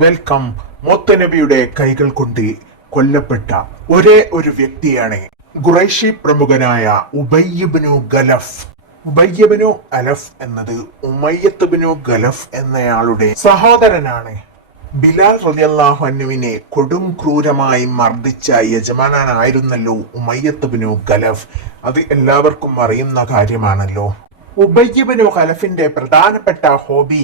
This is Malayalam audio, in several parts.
വെൽക്കം. മുത്തുനബിയുടെ കൈകൾ കൊണ്ട് കൊല്ലപ്പെട്ട ഒരേ ഒരു വ്യക്തിയാണ് ഖുറൈശി പ്രമുഖനായ ഉബയ്യബ്നു ഗലഫ്. ഉബയ്യബ്നു അലഫ് എന്നത് ഉമയ്യത്തുബ്നു ഗലഫ് എന്നയാളുടെ സഹോദരനാണ്. ബിലാൽ റളിയല്ലാഹു അൻഹുവിനെ കൊടും ക്രൂരമായി മർദ്ദിച്ച യജമാനായിരുന്നല്ലോ ഉമയ്യത്തുബ്നു ഗലഫ്. അത് എല്ലാവർക്കും അറിയുന്ന കാര്യമാണല്ലോ. ഉബയ്യബ്നു ഗലഫിന്റെ പ്രധാനപ്പെട്ട ഹോബി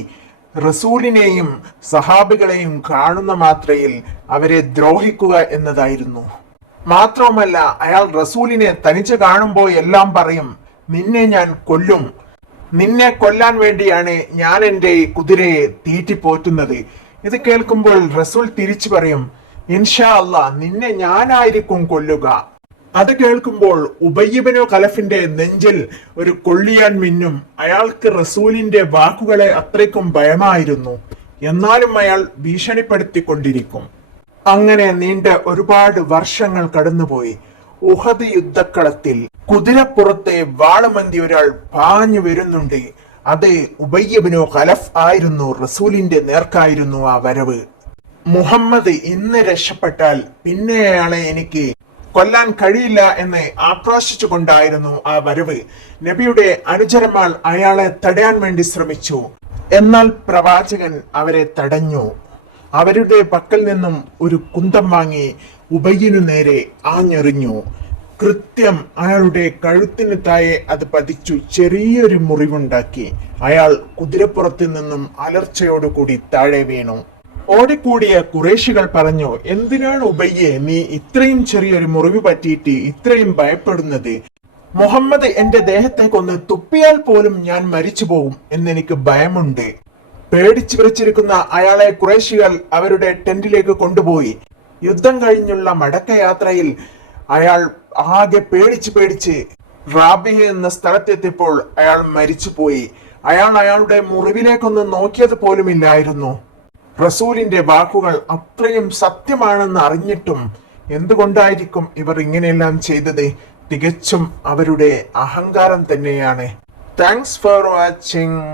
റസൂലിനെയും സഹാബികളെയും കാണുന്ന മാത്രയിൽ അവരെ ദ്രോഹിക്കുക എന്നതായിരുന്നു. മാത്രവുമല്ല, അയാൾ റസൂലിനെ തനിച്ച് കാണുമ്പോൾ എല്ലാം പറയും, നിന്നെ ഞാൻ കൊല്ലും, നിന്നെ കൊല്ലാൻ വേണ്ടിയാണ് ഞാൻ എൻ്റെ കുതിരയെ തീറ്റിപ്പോറ്റുന്നത്. ഇത് കേൾക്കുമ്പോൾ റസൂൽ തിരിച്ചു പറയും, ഇൻഷാ അല്ലാ നിന്നെ ഞാനായിരിക്കും കൊല്ലുക. അത് കേൾക്കുമ്പോൾ ഉബയ്യബ്നു ഖലഫിന്റെ നെഞ്ചിൽ ഒരു കൊള്ളിയാൻ മിന്നും. അയാൾക്ക് റസൂലിന്റെ വാക്കുകളെ അത്രയ്ക്കും ഭയമായിരുന്നു. എന്നാലും അയാൾ ഭീഷണിപ്പെടുത്തിക്കൊണ്ടിരിക്കും. അങ്ങനെ നീണ്ട ഒരുപാട് വർഷങ്ങൾ കടന്നുപോയി. ഉഹദ് യുദ്ധക്കളത്തിൽ കുതിരപ്പുറത്തെ വാളുമന്തി ഒരാൾ പാഞ്ഞു വരുന്നുണ്ട്. അത് ഉബയ്യബ്നു ഖലഫ് ആയിരുന്നു. റസൂലിന്റെ നേർക്കായിരുന്നു ആ വരവ്. മുഹമ്മദ് ഇന്ന് രക്ഷപ്പെട്ടാൽ പിന്നെ അയാളെ എനിക്ക് കൊല്ലാൻ കഴിയില്ല എന്ന് ആക്രോശിച്ചുകൊണ്ടായിരുന്നു ആ വരവ്. നബിയുടെ അനുചരന്മാർ അയാളെ തടയാൻ വേണ്ടി ശ്രമിച്ചു. എന്നാൽ പ്രവാചകൻ അവരെ തടഞ്ഞു. അവരുടെ പക്കൽ നിന്നും ഒരു കുന്തം വാങ്ങി ഉബയ്യിനു നേരെ ആഞ്ഞെറിഞ്ഞു. കൃത്യം അയാളുടെ കഴുത്തിന് താഴെ അത് പതിച്ചു ചെറിയൊരു മുറിവുണ്ടാക്കി. അയാൾ കുതിരപ്പുറത്ത് നിന്നും അലർച്ചയോടുകൂടി താഴെ വീണു. ഓടിക്കൂടിയ ഖുറൈശികൾ പറഞ്ഞു, എന്തിനാണ് ഉബയ്യെ നീ ഇത്രയും ചെറിയൊരു മുറിവ് പറ്റിയിട്ട് ഇത്രയും ഭയപ്പെടുന്നത്? മുഹമ്മദ് എന്റെ ദേഹത്തേക്കൊന്ന് തുപ്പിയാൽ പോലും ഞാൻ മരിച്ചു പോകും എന്നെനിക്ക് ഭയമുണ്ട്. പേടിച്ചു വിറച്ചിരിക്കുന്ന അയാളെ ഖുറൈശികൾ അവരുടെ ടെന്റിലേക്ക് കൊണ്ടുപോയി. യുദ്ധം കഴിഞ്ഞുള്ള മടക്കയാത്രയിൽ അയാൾ ആകെ പേടിച്ച് റാബിഹ എന്ന സ്ഥലത്തെത്തിയപ്പോൾ അയാൾ മരിച്ചുപോയി. അയാൾ അയാളുടെ മുറിവിലേക്കൊന്ന് നോക്കിയത് പോലുമില്ലായിരുന്നു. റസൂലിന്റെ വാക്കുകൾ അത്രയും സത്യമാണെന്ന് അറിഞ്ഞിട്ടും എന്തുകൊണ്ടായിരിക്കും ഇവർ ഇങ്ങനെയെല്ലാം ചെയ്തത്? തികച്ചും അവരുടെ അഹങ്കാരം തന്നെയാണ്. Thanks for watching.